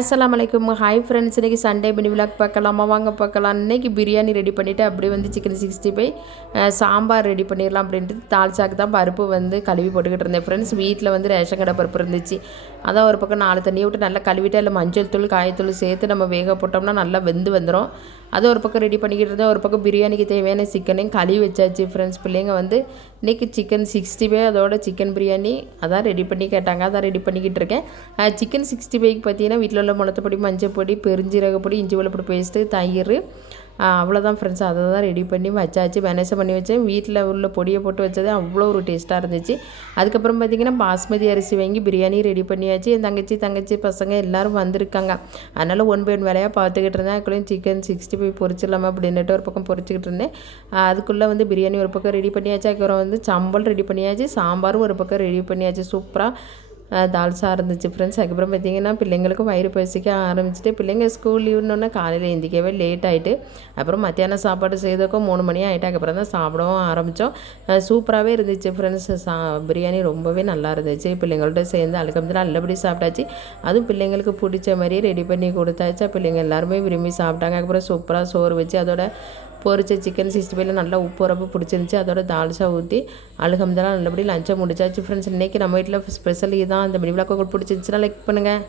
அஸ்ஸலாமு அலைக்கும். Hi friends, இன்றைக்கி சண்டே மினி விலாக் பார்க்கலாமா? வாங்க பார்க்கலாம். இன்றைக்கி பிரியாணி ரெடி பண்ணிவிட்டு அப்படியே வந்து சிக்கன் 65 சாம்பார் ரெடி பண்ணிடலாம் அப்படின்ட்டு தால்சாக்கு தான் பருப்பு வந்து கழுவி போட்டுக்கிட்டு இருந்தேன் ஃப்ரெண்ட்ஸ். வீட்டில் வந்து ரேஷன் கடை பருப்பு இருந்துச்சு. அதான் ஒரு பக்கம் 4 தண்ணியை விட்டு நல்லா கழுவிட்டு அதில் மஞ்சள் தூள் காயத்தூள் சேர்த்து நம்ம வேக போட்டோம்னா நல்லா வெந்து வந்துடும். அதை ஒரு பக்கம் ரெடி பண்ணிக்கிட்டு இருந்தேன். ஒரு பக்கம் பிரியாணிக்கு தேவையான சிக்கனையும் கழுவி வச்சாச்சு ஃப்ரெண்ட்ஸ். பிள்ளைங்க வந்து இன்றைக்கி சிக்கன் 65 அதோட சிக்கன் பிரியாணி அதான் ரெடி பண்ணி கேட்டாங்க. அதான் ரெடி பண்ணிக்கிட்டு இருக்கேன். சிக்கன் 65க்கு பார்த்தீங்கன்னா வீட்டில் உள்ள மிளகுப்பொடி, மஞ்சள் பொடி, பெருஞ்சீரகப்பொடி, இஞ்சி வெள்ளப்பொடி பேஸ்ட்டு, தயிர், அவ்வளோதான் ஃப்ரெண்ட்ஸ். அதை தான் ரெடி பண்ணி வச்சாச்சு. மேனேஜ் பண்ணி வச்சேன். வீட்டில் உள்ள பொடியை போட்டு வச்சது அவ்வளோ ஒரு டேஸ்ட்டாக இருந்துச்சு. அதுக்கப்புறம் பார்த்திங்கன்னா பாஸ்மதி அரிசி வாங்கி பிரியாணி ரெடி பண்ணியாச்சு. என் தங்கச்சி பசங்க எல்லோரும் வந்திருக்காங்க. அதனால் 1 by 1 வேலையாக பார்த்துக்கிட்டு இருந்தேன். அதுக்குள்ளேயும் சிக்கன் 65 பொரிச்சிடலாமா அப்படின்னுட்டு ஒரு பக்கம் பொரிச்சிக்கிட்டு இருந்தேன். அதுக்குள்ளே வந்து பிரியாணி ஒரு பக்கம் ரெடி பண்ணியாச்சு. அதுக்கப்புறம் வந்து சம்பல் ரெடி பண்ணியாச்சு. சாம்பாரும் ஒரு பக்கம் ரெடி பண்ணியாச்சு. சூப்பராக தால்சா இருந்துச்சு ஃப்ரெண்ட்ஸ். அதுக்கப்புறம் பார்த்திங்கன்னா பிள்ளைங்களுக்கும் வயிறு பசிக்க ஆரம்பிச்சுட்டு பிள்ளைங்க ஸ்கூல் லீவுன்னொன்னே காலையில் எந்திக்கவே லேட் ஆகிட்டு அப்புறம் மத்தியானம் சாப்பாடு செய்ததுக்கும் 3 மணி ஆகிட்டு அதுக்கப்புறம் தான் சாப்பிடவும் ஆரம்பித்தோம். சூப்பராகவே இருந்துச்சு ஃப்ரெண்ட்ஸ். பிரியாணி ரொம்பவே நல்லா இருந்துச்சு. பிள்ளைங்கள்ட்ட சேர்ந்து அழுக்கம்லாம் நல்லபடி சாப்பிட்டாச்சு. அதுவும் பிள்ளைங்களுக்கு பிடிச்ச மாதிரியே ரெடி பண்ணி கொடுத்தாச்சா. பிள்ளைங்க எல்லாருமே விரும்பி சாப்பிட்டாங்க. அதுக்கப்புறம் சூப்பராக சோறு வச்சு அதோட பொரிச்ச சிக்கன் 65 நல்லா உப்பு உரப்பு பிடிச்சிருந்துச்சி. அதோட தால்சா ஊற்றி அழுகம்தெல்லாம் நல்லபடி லஞ்சம் முடிச்சாச்சு ஃப்ரெண்ட்ஸ். இன்றைக்கி நம்ம வீட்டில் ஸ்பெஷல் இதான். இந்த மினி விலாக் உங்களுக்கு பிடிச்சிருந்துச்சுன்னா லைக் பண்ணுங்கள்.